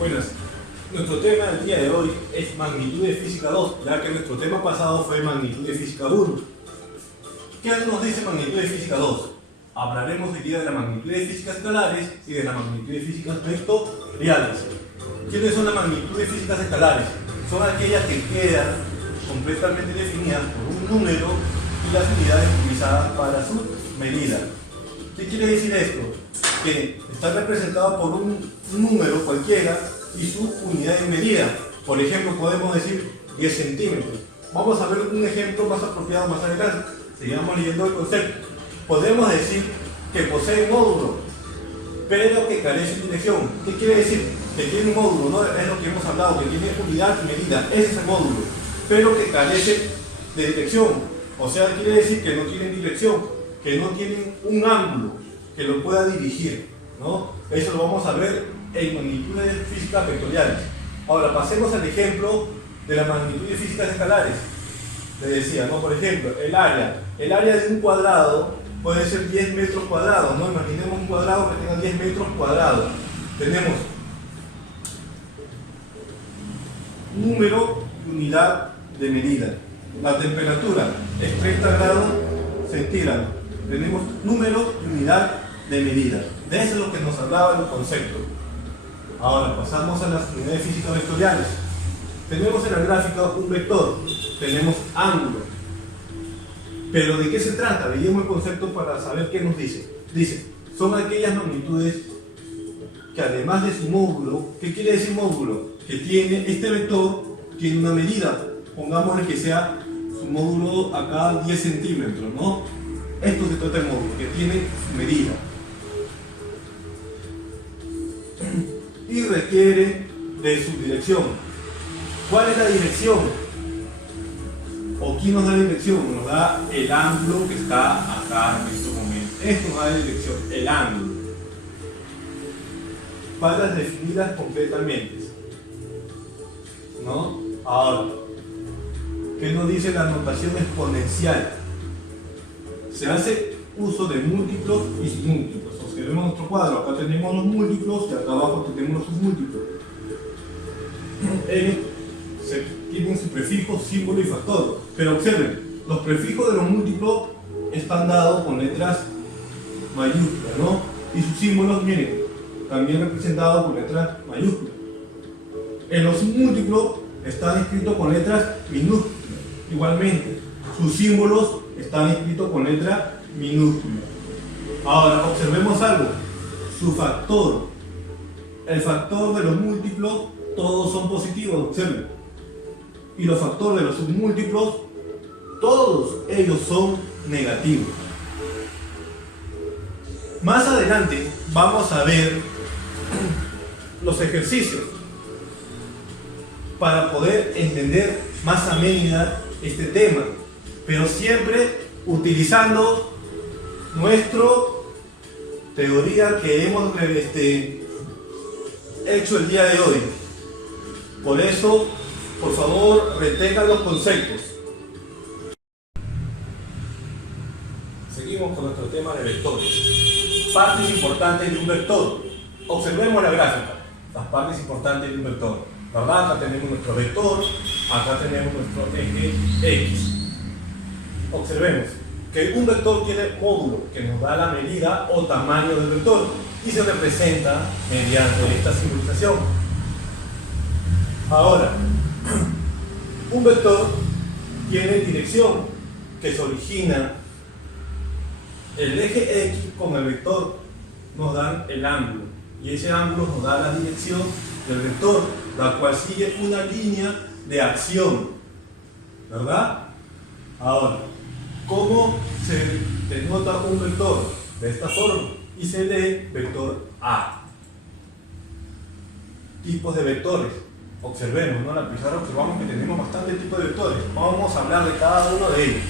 Buenas. Nuestro tema del día de hoy es magnitud de física 2, ya que nuestro tema pasado fue magnitud de física 1. ¿Qué nos dice magnitud de física 2? Hablaremos hoy día de la magnitud de físicas escalares y de la magnitud de físicas vectoriales. ¿Quiénes son las magnitudes de físicas escalares? Son aquellas que quedan completamente definidas por un número y las unidades utilizadas para su medida. ¿Qué quiere decir esto? Que está representado por un número cualquiera y su unidad de medida. Por ejemplo, podemos decir 10 centímetros. Vamos a ver un ejemplo más apropiado más adelante. Sigamos leyendo el concepto. Podemos decir que posee módulo, pero que carece de dirección. ¿Qué quiere decir? Que tiene un módulo, ¿no? Es lo que hemos hablado, que tiene unidad y medida. Ese es el módulo, pero que carece de dirección. O sea, quiere decir que no tienen dirección, que no tienen un ángulo que lo pueda dirigir, ¿no? Eso lo vamos a ver en magnitudes físicas vectoriales. Ahora pasemos al ejemplo de la magnitud de físicas escalares. Les decía, ¿no? Por ejemplo, el área de un cuadrado puede ser 10 metros cuadrados, ¿no? Imaginemos un cuadrado que tenga 10 metros cuadrados. Tenemos número y unidad de medida. La temperatura es 30 grados centígrados. Tenemos número y unidad de medida. De eso es lo que nos hablaba el concepto. Ahora pasamos a las unidades físicas vectoriales. Tenemos en la gráfica un vector, tenemos ángulo. Pero ¿de qué se trata? Veamos el concepto para saber qué nos dice. Dice, son aquellas magnitudes que además de su módulo, ¿qué quiere decir módulo? Que tiene, este vector tiene una medida. Pongámosle que sea su módulo acá 10 centímetros, ¿no? Esto se trata de módulo, que tiene su medida. Y requiere de su dirección. ¿Cuál es la dirección? ¿O quién nos da la dirección? Nos da el ángulo que está acá en estos momentos. Esto nos da la dirección, el ángulo. Para definidas completamente, ¿no? Ahora, ¿qué nos dice la notación exponencial? Se hace uso de múltiplos y submúltiplos. Observemos nuestro cuadro, acá tenemos los múltiplos y acá abajo tenemos los submúltiplos. Se tienen su prefijo, símbolo y factor. Pero observen, los prefijos de los múltiplos están dados con letras mayúsculas, ¿no? Y sus símbolos, miren, también representados con letras mayúsculas. En los submúltiplos están escritos con letras minúsculas. Igualmente, sus símbolos están escritos con letras minúsculas. Ahora, observemos algo. Su factor, el factor de los múltiplos, todos son positivos, observen. Y los factores de los submúltiplos, todos ellos son negativos. Más adelante vamos a ver los ejercicios para poder entender más a medida este tema, pero siempre utilizando nuestra teoría que hemos hecho el día de hoy. Por eso, por favor, retengan los conceptos. Seguimos con nuestro tema de vectores. Partes importantes de un vector. Observemos la gráfica. Las partes importantes de un vector. ¿Verdad? Acá tenemos nuestro vector, acá tenemos nuestro eje X. Observemos que un vector tiene módulo, que nos da la medida o tamaño del vector, y se representa mediante esta simbolización. Ahora, un vector tiene dirección, que se origina el eje X con el vector, nos dan el ángulo, y ese ángulo nos da la dirección del vector, la cual sigue una línea de acción, ¿verdad? Ahora, ¿cómo se denota un vector? De esta forma, y se lee vector A. Tipos de vectores. Observemos, ¿no? En la pizarra observamos que tenemos bastantes tipos de vectores. Vamos a hablar de cada uno de ellos.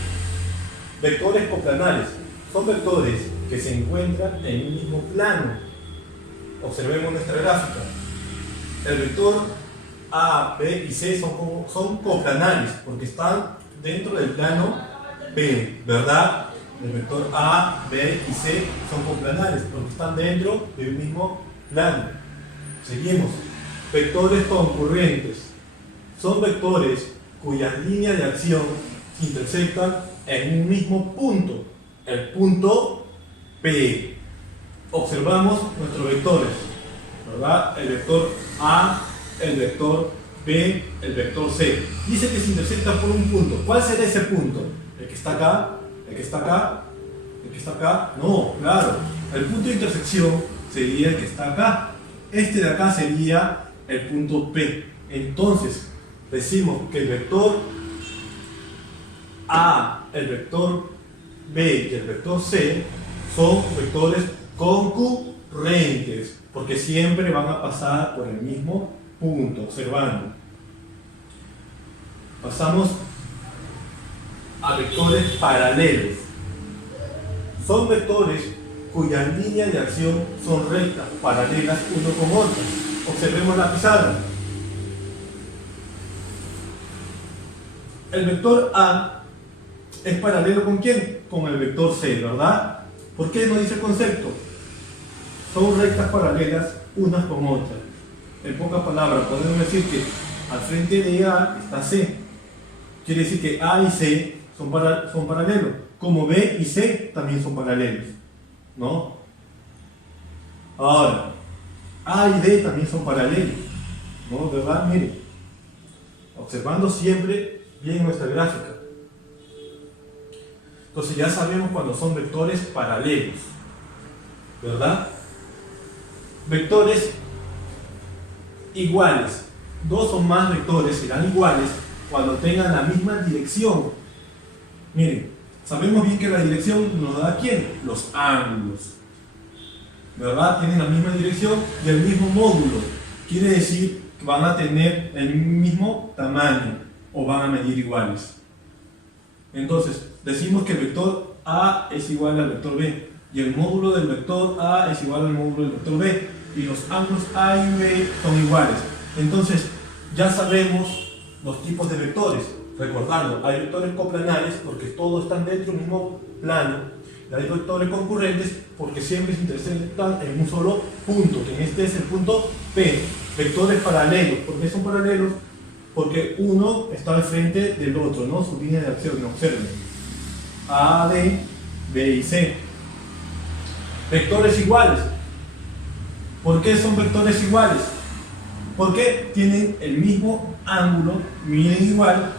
Vectores coplanares. Son vectores que se encuentran en un mismo plano. Observemos nuestra gráfica. El vector A, B y C son coplanares porque están dentro del plano B, ¿verdad? El vector A, B y C son coplanares porque están dentro del mismo plano. Seguimos. Vectores concurrentes. Son vectores cuyas líneas de acción se intersectan en un mismo punto, el punto P. Observamos nuestros vectores, ¿verdad? El vector A, el vector B, el vector C. Dice que se intersectan por un punto. ¿Cuál será ese punto? ¿El que está acá? ¿El que está acá? ¿El que está acá? No, claro. El punto de intersección sería el que está acá. Este de acá sería el punto P. Entonces, decimos que el vector A, el vector B y el vector C son vectores concurrentes, porque siempre van a pasar por el mismo punto, observando. Pasamos a vectores paralelos. Son vectores cuyas líneas de acción son rectas, paralelas uno con otro. Observemos la pizarra. El vector A es paralelo ¿con quién? Con el vector C, ¿verdad? ¿Por qué no dice el concepto? Son rectas paralelas unas con otras. En pocas palabras, podemos decir que al frente de A está C. Quiere decir que A y C son paralelos, como B y C también son paralelos, ¿no? Ahora, A y D también son paralelos, ¿no? ¿Verdad? Miren, observando siempre bien nuestra gráfica. Entonces ya sabemos cuando son vectores paralelos, ¿verdad? Vectores iguales. Dos o más vectores serán iguales cuando tengan la misma dirección. Miren, sabemos bien que la dirección nos da ¿quién? Los ángulos, ¿verdad? Tienen la misma dirección y el mismo módulo. Quiere decir que van a tener el mismo tamaño o van a medir iguales. Entonces, decimos que el vector A es igual al vector B y el módulo del vector A es igual al módulo del vector B y los ángulos A y B son iguales. Entonces, ya sabemos los tipos de vectores. Recordando, hay vectores coplanares porque todos están dentro del mismo plano, y hay vectores concurrentes porque siempre se intersectan en un solo punto, que en este es el punto P. Vectores paralelos, ¿por qué son paralelos? Porque uno está al frente del otro, ¿no? Su línea de acción, observen. A, D, B y C. Vectores iguales. ¿Por qué son vectores iguales? Porque tienen el mismo ángulo, miden igual,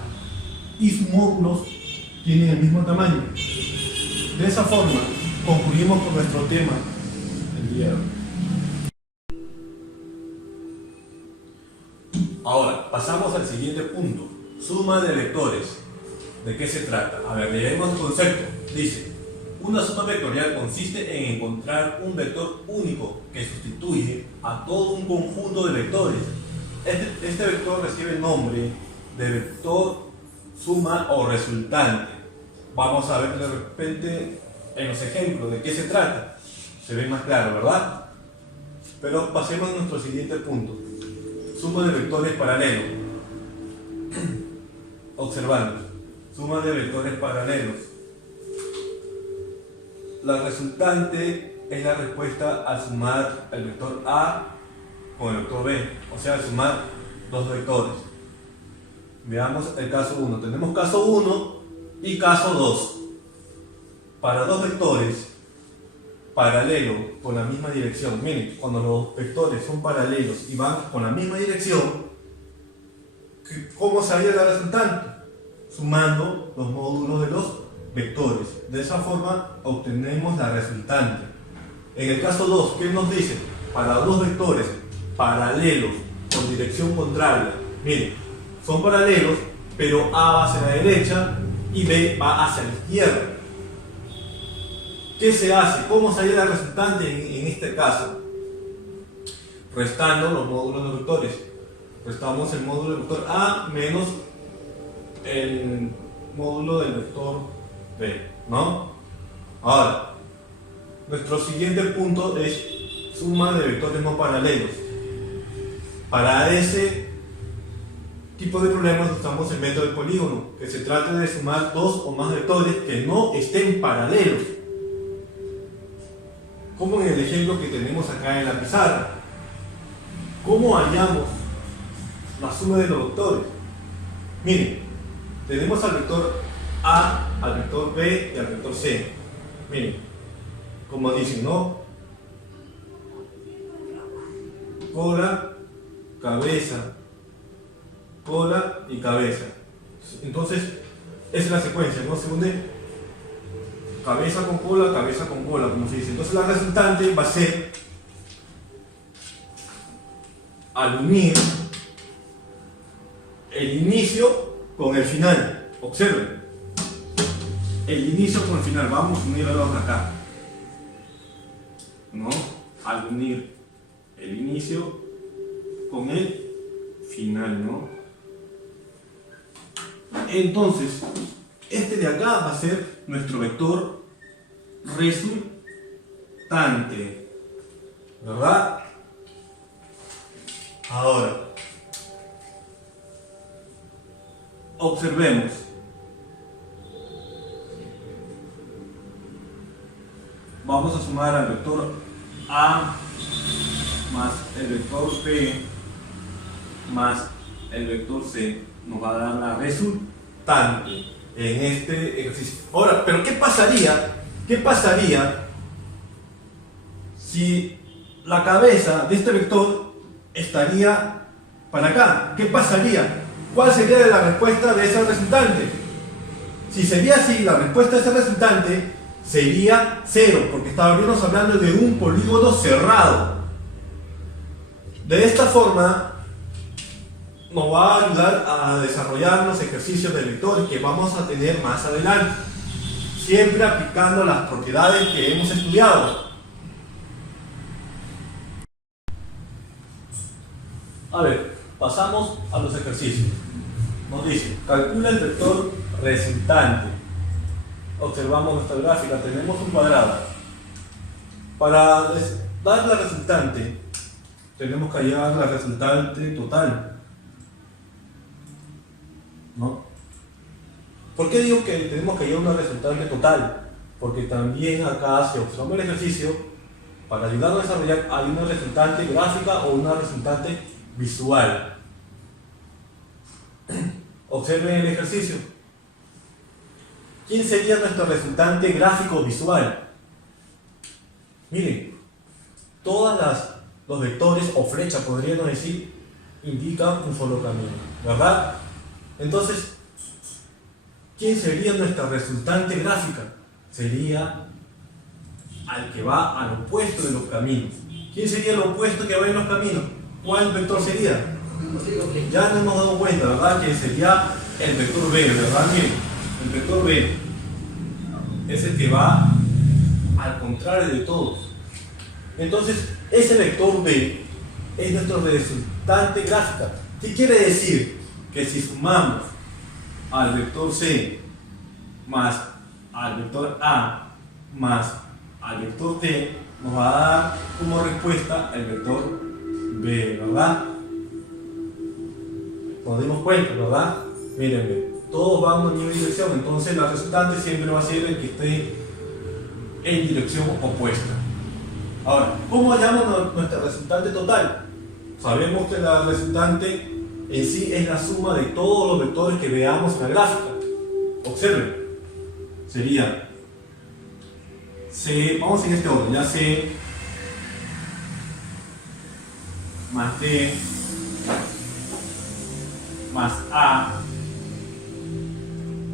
y sus módulos tienen el mismo tamaño. De esa forma, concluimos con nuestro tema el día de hoy. Ahora, pasamos al siguiente punto. Suma de vectores. ¿De qué se trata? A ver, leemos el concepto. Dice, una suma vectorial consiste en encontrar un vector único que sustituye a todo un conjunto de vectores. Este vector recibe el nombre de vector suma o resultante. Vamos a ver de repente en los ejemplos de qué se trata. Se ve más claro, ¿verdad? Pero pasemos a nuestro siguiente punto. Suma de vectores paralelos. Observando. Suma de vectores paralelos. La resultante es la respuesta al sumar el vector A con el vector B. O sea, al sumar dos vectores. Veamos el caso 1. Tenemos caso 1 y caso 2. Para dos vectores paralelos con la misma dirección. Miren, cuando los vectores son paralelos y van con la misma dirección, ¿cómo se halla la resultante? Sumando los módulos de los vectores. De esa forma obtenemos la resultante. En el caso 2, ¿qué nos dice? Para dos vectores paralelos con dirección contraria. Miren, son paralelos, pero A va hacia la derecha y B va hacia la izquierda. ¿Qué se hace? ¿Cómo se halla la resultante en este caso? Restando los módulos de los vectores. Restamos el módulo del vector A menos el módulo del vector B, ¿no? Ahora, nuestro siguiente punto es suma de vectores no paralelos. Para ese tipo de problemas usamos el método del polígono, que se trata de sumar dos o más vectores que no estén paralelos, como en el ejemplo que tenemos acá en la pizarra. ¿Cómo hallamos la suma de los vectores. Miren, tenemos al vector A, al vector B y al vector C. Miren, como dicen, ¿no? Cola, cabeza, cola y cabeza. Entonces, esa es la secuencia, ¿no? Se une cabeza con cola, como se dice. Entonces la resultante va a ser, al unir el inicio con el final. Observen, el inicio con el final. Vamos a unirlos acá, ¿no? Al unir el inicio con el final, ¿no? Entonces, este de acá va a ser nuestro vector resultante, ¿verdad? Ahora, observemos. Vamos a sumar al vector A más el vector B más el vector C. Nos va a dar la resultante en este ejercicio. Ahora, pero ¿qué pasaría? ¿Qué pasaría si la cabeza de este vector estaría para acá? ¿Qué pasaría? ¿Cuál sería la respuesta de ese resultante? Si sería así, la respuesta de ese resultante sería 0, porque estaríamos hablando de un polígono cerrado. De esta forma nos va a ayudar a desarrollar los ejercicios de vectores que vamos a tener más adelante, siempre aplicando las propiedades que hemos estudiado. A ver, pasamos a los ejercicios. Nos dice, calcula el vector resultante. Observamos nuestra gráfica, tenemos un cuadrado. Para dar la resultante, tenemos que hallar la resultante total, ¿no? ¿Por qué digo que tenemos que hallar una resultante total? Porque también acá, si observamos el ejercicio, para ayudarnos a desarrollar, hay una resultante gráfica o una resultante visual. Observen el ejercicio. ¿Quién sería nuestro resultante gráfico visual? Miren, todos los vectores o flechas, podríamos decir, indican un solo camino, ¿verdad? Entonces, ¿quién sería nuestra resultante gráfica? Sería al que va al opuesto de los caminos. ¿Quién sería el opuesto que va en los caminos? ¿Cuál vector sería? Ya nos hemos dado cuenta, ¿verdad? Que sería el vector B, ¿verdad? Miren, el vector B es el que va al contrario de todos. Entonces, ese vector B es nuestro resultante gráfica. ¿Qué quiere decir? Que si sumamos al vector C más al vector A más al vector D, nos va a dar como respuesta el vector B, ¿verdad? Nos dimos cuenta, ¿verdad? Miren, todos van en la misma dirección, entonces la resultante siempre va a ser el que esté en dirección opuesta. Ahora, ¿cómo hallamos nuestra resultante total? Sabemos que la resultante en sí es la suma de todos los vectores que veamos en la gráfica. Observen, sería C, vamos en este orden, ya C más D más A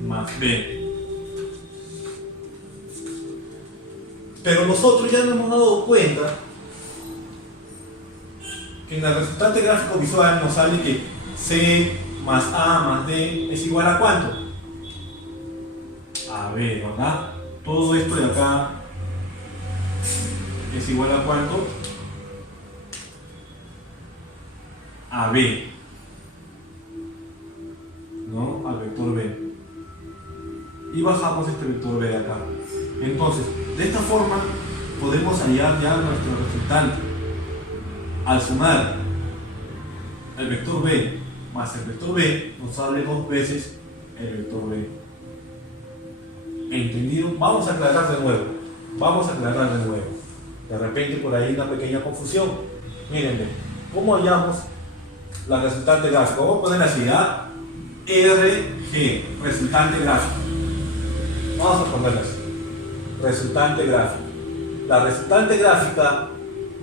más B. Pero nosotros ya nos hemos dado cuenta que en el resultante gráfico visual nos sale que C más A más D es igual a ¿cuánto? A B, ¿verdad? Todo esto de acá es igual a ¿cuánto? A B, ¿no? Al vector B. Y bajamos este vector B de acá. Entonces, de esta forma podemos hallar ya nuestro resultante. Al sumar el vector B más el vector B, nos sale dos veces el vector B. ¿Entendido? Vamos a aclarar de nuevo. Vamos a aclarar de nuevo. De repente por ahí una pequeña confusión. Miren, ¿cómo hallamos la resultante gráfica. Vamos a poner así, ¿ah? RG, resultante gráfica. Vamos a ponerla así. Resultante gráfica. La resultante gráfica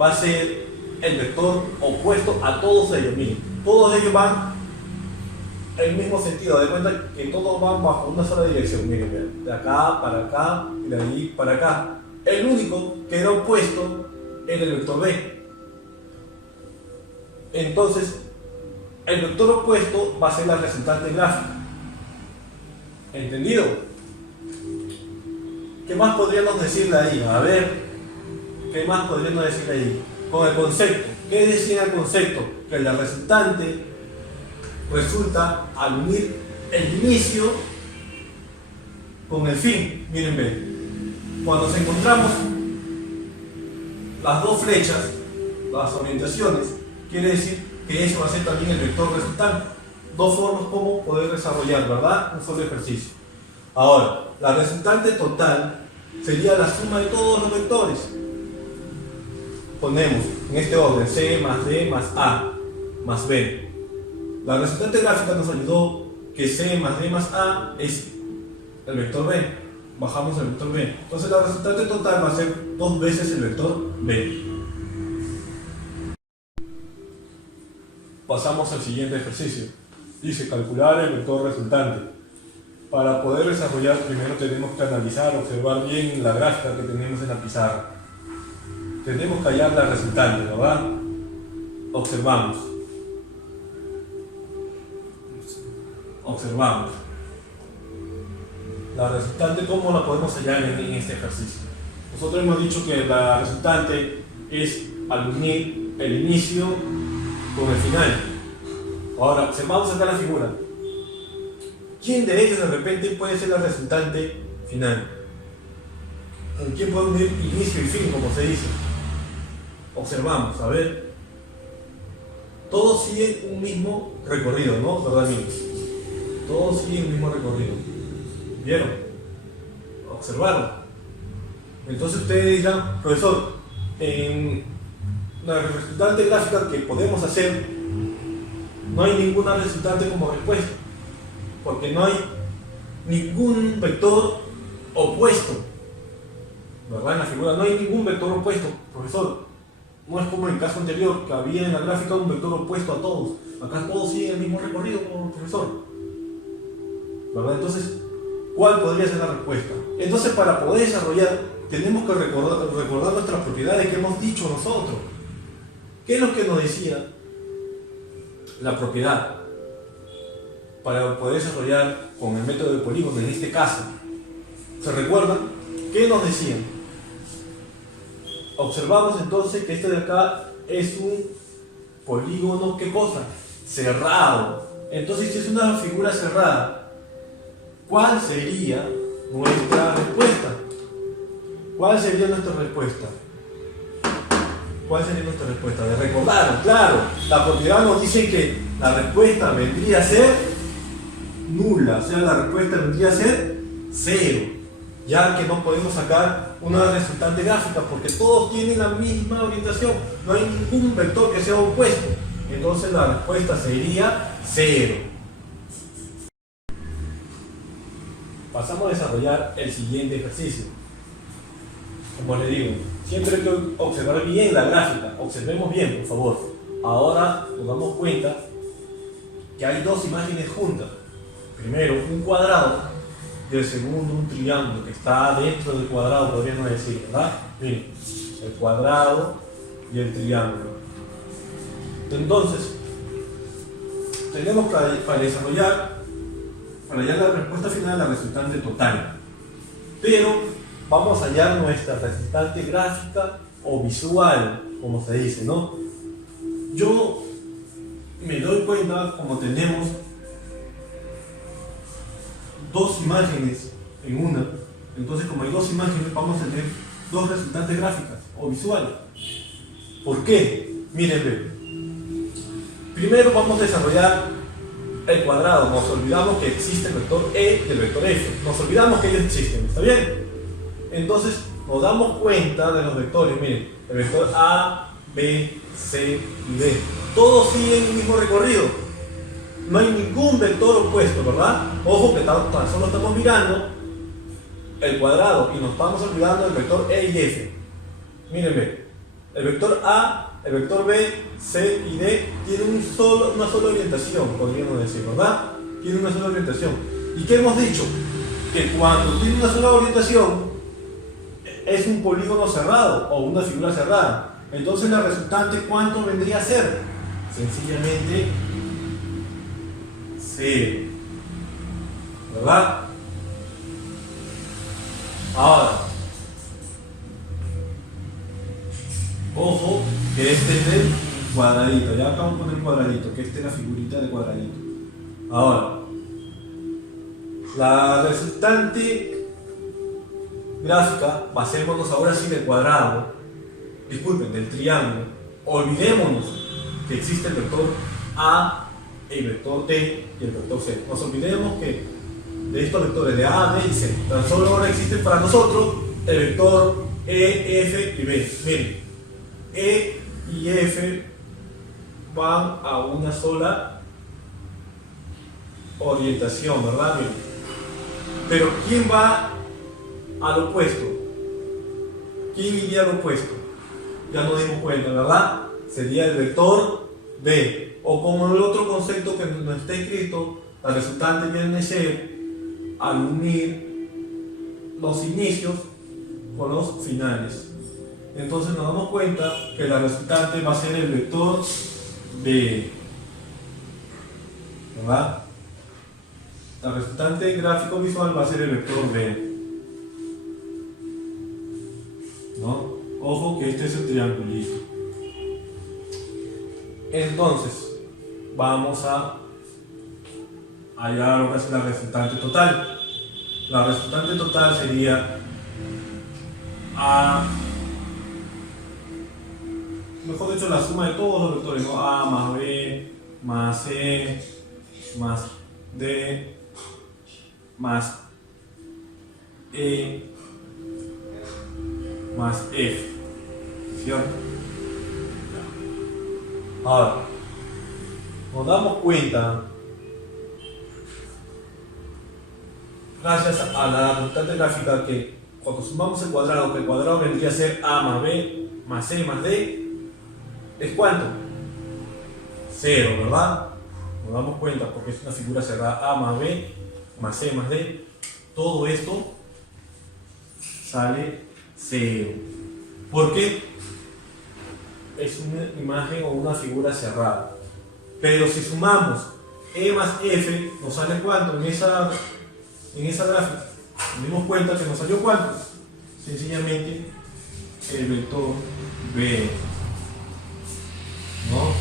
va a ser el vector opuesto a todos ellos. Miren, todos ellos van en el mismo sentido. De cuenta que todos van bajo una sola dirección. Miren, de acá para acá y de ahí para acá. El único que era opuesto era el vector B. Entonces, el vector opuesto va a ser la resultante gráfica. ¿Entendido? ¿Qué más podríamos decirle ahí? A ver, ¿qué más podríamos decirle ahí? Con el concepto. ¿Qué decía el concepto? Que la resultante resulta al unir el inicio con el fin. Miren, ven. Cuando nos encontramos las dos flechas, las orientaciones, quiere decir que eso va a ser también el vector resultante. Dos formas como poder desarrollar, ¿verdad? Un solo ejercicio. Ahora, la resultante total sería la suma de todos los vectores. Ponemos en este orden C más D más A más B. La resultante gráfica nos ayudó que C más D más A es el vector B. Bajamos el vector B. Entonces la resultante total va a ser 2 veces el vector B. Pasamos al siguiente ejercicio. Dice calcular el vector resultante. Para poder desarrollar, primero tenemos que analizar, observar bien la gráfica que tenemos en la pizarra. Tenemos que hallar la resultante, ¿verdad? Observamos. Observamos. La resultante, ¿cómo la podemos hallar en este ejercicio? Nosotros hemos dicho que la resultante es al unir el inicio con el final. Ahora, observamos acá la figura. ¿Quién de ellos de repente puede ser la resultante final? ¿Con quién puede unir inicio y fin, como se dice? Observamos, a ver. Todos siguen un mismo recorrido, ¿no? ¿Verdad, amigos? Todos siguen el mismo recorrido. ¿Vieron? Observaron. Entonces ustedes dirán, profesor, en la resultante gráfica que podemos hacer, no hay ninguna resultante como respuesta, porque no hay ningún vector opuesto, ¿verdad? En la figura no hay ningún vector opuesto, profesor. No es como en el caso anterior, que había en la gráfica un vector opuesto a todos. Acá todos siguen el mismo recorrido como profesor, ¿verdad? Entonces, ¿cuál podría ser la respuesta? Entonces, para poder desarrollar, tenemos que recordar nuestras propiedades que hemos dicho nosotros. ¿Qué es lo que nos decía la propiedad? Para poder desarrollar con el método de polígono, en este caso, ¿se recuerdan? ¿Qué nos decían? Observamos entonces que este de acá es un polígono, ¿qué cosa? Cerrado. Entonces, si es una figura cerrada, ¿cuál sería nuestra respuesta? ¿Cuál sería nuestra respuesta? ¿Cuál sería nuestra respuesta? De recordar, claro, la propiedad nos dice que la respuesta vendría a ser nula, o sea, la respuesta vendría a ser 0, ya que no podemos sacar una resultante gráfica porque todos tienen la misma orientación, no hay ningún vector que sea opuesto, entonces la respuesta sería 0. Pasamos a desarrollar el siguiente ejercicio. Como les digo, siempre hay que observar bien la gráfica, observemos bien, por favor. Ahora nos damos cuenta que hay dos imágenes juntas. Primero un cuadrado y el segundo un triángulo que está dentro del cuadrado, podríamos decir, ¿verdad? Miren, el cuadrado y el triángulo. Entonces, tenemos que para hallar la respuesta final, la resultante total. Pero vamos a hallar nuestra resultante gráfica o visual, como se dice, ¿no? Yo me doy cuenta, como tenemos dos imágenes en una, entonces como hay dos imágenes, vamos a tener dos resultantes gráficas o visuales. ¿Por qué? Miren, primero vamos a desarrollar el cuadrado. Nos olvidamos que existe el vector E y el vector F. Nos olvidamos que ellos existen, ¿está bien? Entonces nos damos cuenta de los vectores. Miren, el vector A, B, C y D. Todos siguen el mismo recorrido. No hay ningún vector opuesto, ¿verdad? Ojo que tan solo estamos mirando el cuadrado y nos estamos olvidando del vector E y F. Mírenme, el vector A, el vector B, C y D tienen una sola orientación, podríamos decir, ¿verdad? Tienen una sola orientación. ¿Y qué hemos dicho? Que cuando tiene una sola orientación es un polígono cerrado o una figura cerrada. Entonces la resultante, ¿cuánto vendría a ser? Sencillamente 0, ¿verdad? Ahora, ojo que este es el cuadradito, ya acabamos con el cuadradito, que esta es la figurita del cuadradito. Ahora, la resultante gráfica, basémonos ahora sí del cuadrado, disculpen, del triángulo. Olvidémonos que existe el vector A, el vector D y el vector C. Nos olvidemos que de estos vectores de A, D y C, tan solo ahora existe para nosotros el vector E, F y B. Miren, E y F van a una sola orientación, ¿verdad? Miren. Pero ¿quién va al opuesto? ¿Quién iría al opuesto? Ya nos dimos cuenta, ¿verdad? Sería el vector B. O como el otro concepto que nos está escrito, la resultante viene a ser al unir los inicios con los finales. Entonces nos damos cuenta que la resultante va a ser el vector B, ¿verdad? La resultante gráfico visual va a ser el vector B, ¿no? Ojo que este es el triangulito. Entonces vamos a hallar lo que es la resultante total. La resultante total sería A, mejor dicho, la suma de todos los vectores, ¿no? A más B más C más D más E más F, ¿cierto? Ahora, nos damos cuenta, gracias a la resultante gráfica, que cuando sumamos el cuadrado, que el cuadrado vendría a ser A más B más C más D, ¿es cuánto? 0, ¿verdad? Nos damos cuenta porque es una figura cerrada. A más B más C más D, todo esto sale 0. ¿Por qué? Es una imagen o una figura cerrada. Pero si sumamos E más F, ¿nos sale cuánto en esa gráfica? Nos dimos cuenta que nos salió cuánto. Sencillamente el vector B, ¿no?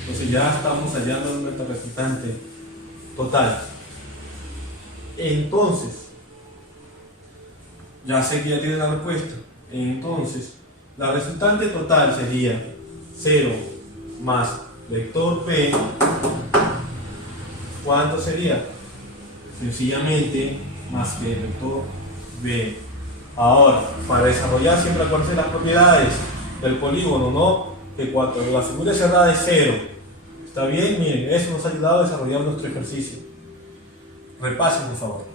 Entonces ya estamos hallando nuestra resultante total. Entonces, ya sé que ya tiene la respuesta. Entonces, la resultante total sería 0 más vector P. ¿Cuánto sería? Sencillamente más que el vector B. Ahora, para desarrollar siempre acuérdense las propiedades del polígono, ¿no? Que cuando la figura cerrada es 0. ¿Está bien? Miren, eso nos ha ayudado a desarrollar nuestro ejercicio. Repasen, por favor.